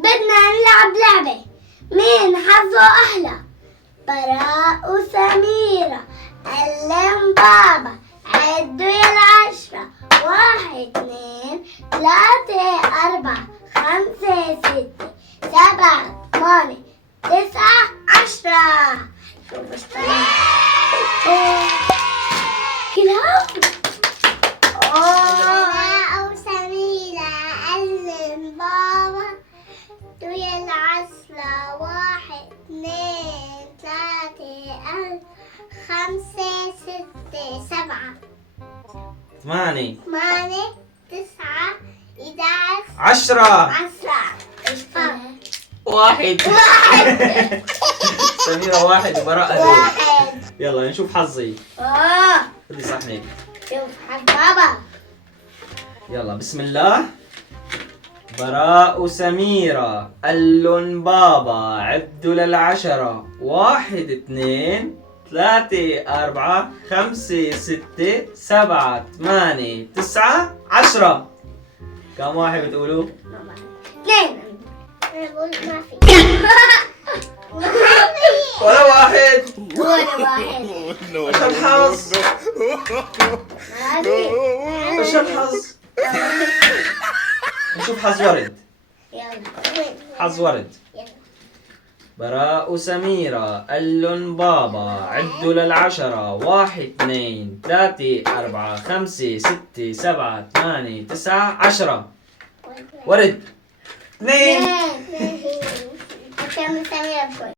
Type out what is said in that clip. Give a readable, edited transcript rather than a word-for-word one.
بدنا نلعب لعبة. مين حظه أحلى؟ براء وسميرة. علم بابا عدوا يا العشرة. 1 2 3 4 5 6 7 8 9 10. شوفوا ايش طلع. كلاب. براء وسميرة. علم بابا ويا العشرة. 1 2 3 5 6 7 8 8 9 11 10 10. ايش طلع؟ 1. 1. سميرة 1 وبراء 2. 1. يلا نشوف حظي. خذي صحنك. شوف حظ بابا. يلا بسم الله. براء وسميرة. ألن بابا عدوا للعشرة. 1 2 3 4 5 6 7 8 9 10. كم واحد بتقولوا؟ 2. انا بقول ما في. ولا واحد. ولا واحد. وش الحظ؟ ما في. وش الحظ؟ نشوف حظ ورد. يلا. حظ ورد. يلا. براء وسميرة. ألن بابا عدوا للعشرة. 1 2 3 4 5 6 7 8 9 10. ورد 2. اثنين. أكمل سميرة بشوي.